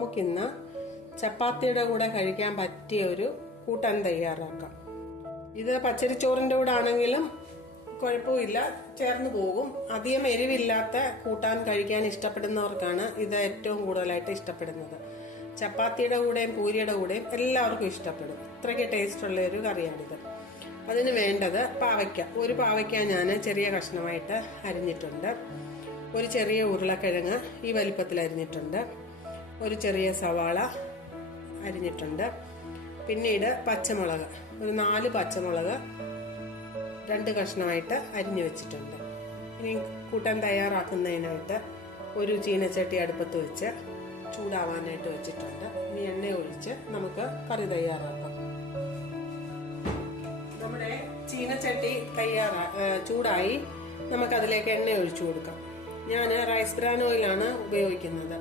നമുക്കിന്ന് ചപ്പാത്തിയുടെ കൂടെ കഴിക്കാൻ പറ്റിയ ഒരു കൂട്ടാൻ തയ്യാറാക്കാം. ഇത് പച്ചരിച്ചോറിന്റെ കൂടെ ആണെങ്കിലും കുഴപ്പമില്ല, ചേർന്ന് പോകും. അധികം എരിവില്ലാത്ത കൂട്ടാൻ കഴിക്കാൻ ഇഷ്ടപ്പെടുന്നവർക്കാണ് ഇത് ഏറ്റവും കൂടുതലായിട്ട് ഇഷ്ടപ്പെടുന്നത്. ചപ്പാത്തിയുടെ കൂടെയും പൂരിയുടെ കൂടെയും എല്ലാവർക്കും ഇഷ്ടപ്പെടും. അത്രയ്ക്ക് ടേസ്റ്റ് ഉള്ള ഒരു കറിയാണിത്. അതിന് വേണ്ടത് പാവയ്ക്ക. ഒരു പാവയ്ക്ക ഞാൻ ചെറിയ കഷ്ണമായിട്ട് അരിഞ്ഞിട്ടുണ്ട്. ഒരു ചെറിയ ഉരുളക്കിഴങ്ങ് ഈ വലിപ്പത്തിൽ അരിഞ്ഞിട്ടുണ്ട്. ഒരു ചെറിയ സവാള അരിഞ്ഞിട്ടുണ്ട്. പിന്നീട് പച്ചമുളക്, ഒരു 4 പച്ചമുളക് 2 കഷ്ണമായിട്ട് അരിഞ്ഞു വെച്ചിട്ടുണ്ട്. ഇനി കൂട്ടാൻ തയ്യാറാക്കുന്നതിനായിട്ട് ഒരു ചീനച്ചട്ടി അടുപ്പത്ത് വെച്ച് ചൂടാവാനായിട്ട് വെച്ചിട്ടുണ്ട്. ഇനി എണ്ണ ഒഴിച്ച് നമുക്ക് കറി തയ്യാറാക്കാം. നമ്മുടെ ചീനച്ചട്ടി ചൂടായി. നമുക്കതിലേക്ക് എണ്ണ ഒഴിച്ചു കൊടുക്കാം. ഞാൻ റൈസ് ബ്രാൻ ഓയിലാണ് ഉപയോഗിക്കുന്നത്.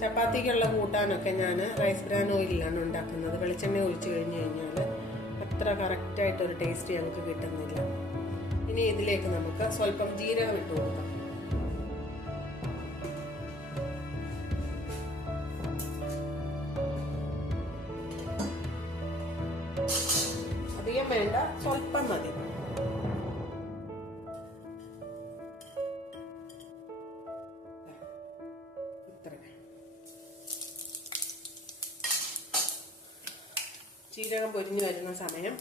ചപ്പാത്തിക്കുള്ള കൂട്ടാനൊക്കെ ഞാൻ റൈസ് ബ്രാൻ ഓയിലാണ് ഉണ്ടാക്കുന്നത്. വെളിച്ചെണ്ണ ഒഴിച്ചു കഴിഞ്ഞു കഴിഞ്ഞാൽ അത്ര കറക്റ്റായിട്ടൊരു ടേസ്റ്റ് ഞങ്ങൾക്ക് കിട്ടുന്നില്ല. ഇനി ഇതിലേക്ക് നമുക്ക് സ്വല്പം ജീരകം ഇട്ട് കൊടുക്കാം. അധികം വേണ്ട, സ്വല്പം മതി. ജീരകം പൊരിഞ്ഞു വരുന്ന സമയം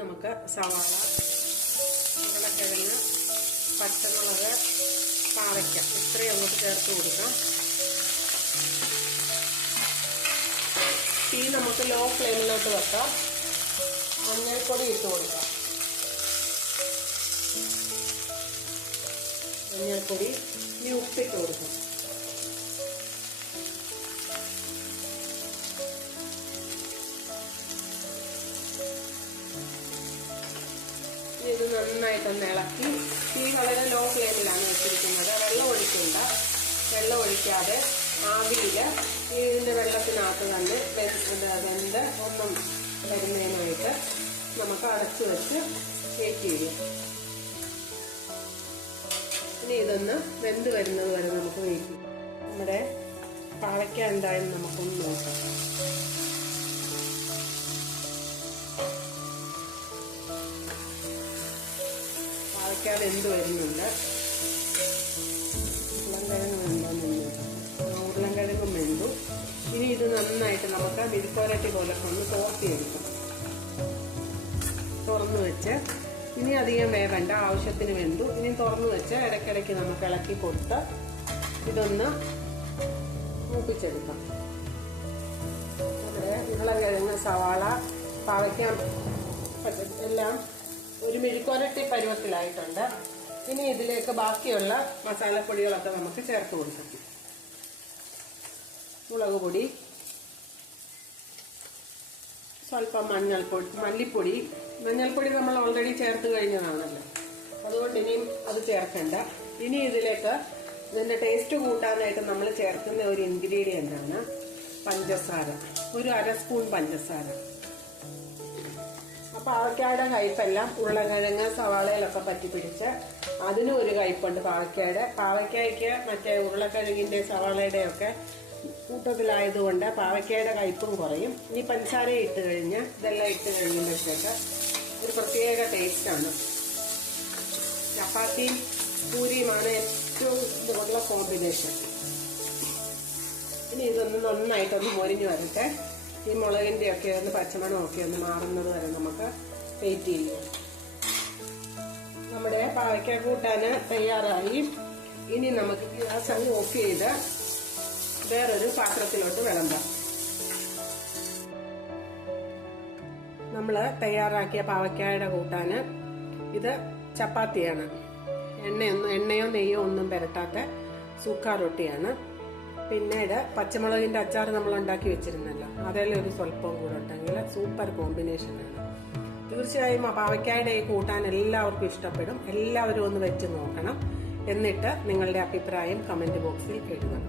നമുക്ക് സവാള, ഉരുളക്കിഴങ്ങ്, പച്ചമുളക്, പാവയ്ക്ക ഇത്രയും അങ്ങോട്ട് ചേർത്ത് കൊടുക്കാം. തീ നമുക്ക് ലോ ഫ്ലെയിമിലോട്ട് വെക്കാം. മഞ്ഞൾപ്പൊടി ഇട്ട് കൊടുക്കാം. മഞ്ഞൾപ്പൊടി, ഇനി ഉപ്പിട്ട് കൊടുക്കാം. ഇത് നന്നായിട്ടൊന്ന് ഇളക്കി. തീ വളരെ ലോ ഫ്ലെയിമിലാണ് വെച്ചിരിക്കുന്നത്. വെള്ളം ഒഴിക്കണ്ട. വെള്ളം ഒഴിക്കാതെ ആവിയിൽ ഇതിൻ്റെ വെള്ളത്തിനകത്ത് തന്നെ വെന്ത് ഒന്നും വരുന്നതിനായിട്ട് നമുക്ക് അടച്ചു വെച്ച് വെയിറ്റ് ചെയ്യാം. ഇനി ഇതൊന്ന് വെന്ത് വരുന്നത് വരെ നമുക്ക് വെയിറ്റ് ചെയ്യാം. നമ്മുടെ പാവയ്ക്ക എന്തായാലും നമുക്കൊന്ന് നോക്കാം. പാവയ്ക്ക വെന്ത് വരുന്നുണ്ട്. ഉരുളൻകിഴങ്ങ് ഉരുളൻകിഴങ്ങും വെന്തു. ഇനി ഇത് നന്നായിട്ട് നമുക്ക് മെഴുക്കുവരട്ടി പോലെ ഒന്ന് തോർത്തിയെടുക്കാം. തുറന്നു വെച്ച് ഇനി അധികം വേവണ്ട, ആവശ്യത്തിന് വെന്തു. ഇനി തുറന്നു വെച്ച് ഇടയ്ക്കിടയ്ക്ക് നമുക്ക് ഇളക്കി കൊടുത്ത് ഇതൊന്ന് മൂപ്പിച്ചെടുക്കാം. നമ്മുടെ ഉരുളക്കിഴങ്ങ്, സവാള, പാവയ്ക്ക എല്ലാം ഒരു മെഴുക്കുവരട്ടി പരുവത്തിലായിട്ടുണ്ട്. ഇനി ഇതിലേക്ക് ബാക്കിയുള്ള മസാലപ്പൊടികളൊക്കെ നമുക്ക് ചേർത്ത് കൊടുക്കാം. മുളക് പൊടി, സ്വല്പം മല്ലിപ്പൊടി. മഞ്ഞൾപ്പൊടി നമ്മൾ ഓൾറെഡി ചേർത്ത് കഴിഞ്ഞതാണല്ലോ, അതുകൊണ്ട് ഇനിയും അത് ചേർക്കണ്ട. ഇനി ഇതിലേക്ക് ഇതിന്റെ ടേസ്റ്റ് കൂട്ടാനായിട്ട് നമ്മൾ ചേർക്കുന്ന ഒരു ഇൻഗ്രീഡിയന്റ് ആണ് പഞ്ചസാര. ഒരു 1/2 സ്പൂൺ പഞ്ചസാര. അപ്പൊ പാവയ്ക്കായുടെ കയ്പെല്ലാം ഉരുളക്കിഴങ്ങ്, സവാളയിലൊക്കെ പറ്റി പിടിച്ച് അതിനും ഒരു കയ്പുണ്ട് പാവയ്ക്കായ്ക്ക് മറ്റേ ഉരുളക്കിഴങ്ങിന്റെ സവാളയുടെ ഒക്കെ കൂട്ടത്തിലായതുകൊണ്ട് പാവയ്ക്കയുടെ കയ്പും കുറയും. ഈ പഞ്ചസാര ഇട്ട് കഴിഞ്ഞ് ഇതെല്ലാം ഇട്ട് കഴിയുമ്പോഴത്തേക്ക് ഒരു പ്രത്യേക ടേസ്റ്റാണ്. ചപ്പാത്തിയും പൂരിയുമാണ് ഏറ്റവും ഇതുള്ള കോമ്പിനേഷൻ. ഇനി ഇതൊന്ന് നന്നായിട്ടൊന്ന് മൊരിഞ്ഞു വരട്ടെ. ഈ മുളകിന്റെ ഒക്കെ ഒന്ന് പച്ചമണമൊക്കെ ഒന്ന് മാറുന്നത് വരെ നമുക്ക് വെയിറ്റ് ചെയ്യും. നമ്മുടെ പാവയ്ക്ക കൂട്ടാന് തയ്യാറായി. ഇനി നമുക്ക് ഗ്യാസ് അങ്ങ് ഓഫ് ചെയ്ത് വേറൊരു പാത്രത്തിലോട്ട് വിളമ്പാം. നമ്മൾ തയ്യാറാക്കിയ പാവയ്ക്കായുടെ കൂട്ടാന് ഇത് ചപ്പാത്തിയാണ്. എണ്ണയോ നെയ്യോ ഒന്നും പുരട്ടാത്ത സൂക്ക റൊട്ടിയാണ്. പിന്നീട് പച്ചമുളകിന്റെ അച്ചാർ നമ്മൾ ഉണ്ടാക്കി വെച്ചിരുന്നല്ലോ, അതിലൊരു സ്വല്പം കൂടെ ഉണ്ടെങ്കിൽ സൂപ്പർ കോമ്പിനേഷനാണ്. തീർച്ചയായും പാവയ്ക്കായുടെ ഈ കൂട്ടാൻ എല്ലാവർക്കും ഇഷ്ടപ്പെടും. എല്ലാവരും ഒന്ന് വെച്ച് നോക്കണം. എന്നിട്ട് നിങ്ങളുടെ അഭിപ്രായം കമന്റ് ബോക്സിൽ എഴുതണം.